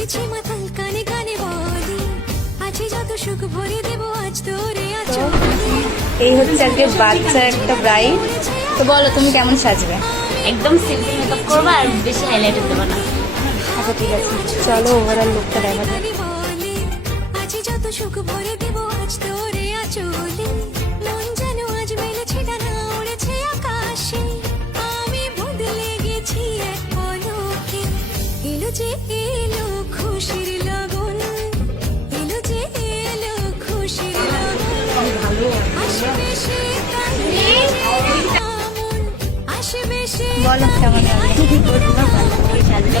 করেছি মাতাল কানে কানে বলি আছে যত সুখ ভরে দেব আজ তোরে আচল এই হচ্ছে আজকে বাচ্চা একটা ব্রাইড। তো বলো তুমি কেমন সাজবে? একদম সিম্পল মেকআপ করবা আর বেশি হাইলাইট দেবো না। আচ্ছা ঠিক আছে, চলো ওভারঅল লুকটা দেখা যাক। বলি আছে যত সুখ ভরে দেব আজ তোরে আচলে মন যেন আজ মেলেছে ডানা উড়েছে আকাশে আমি বদলে গেছি এক পলকে এলো যে এলো খুশির লগন এলো যে এলো খুশির লগন আসবে সে কান্দে আমন আসবে সে বলো কেমন লাগলো?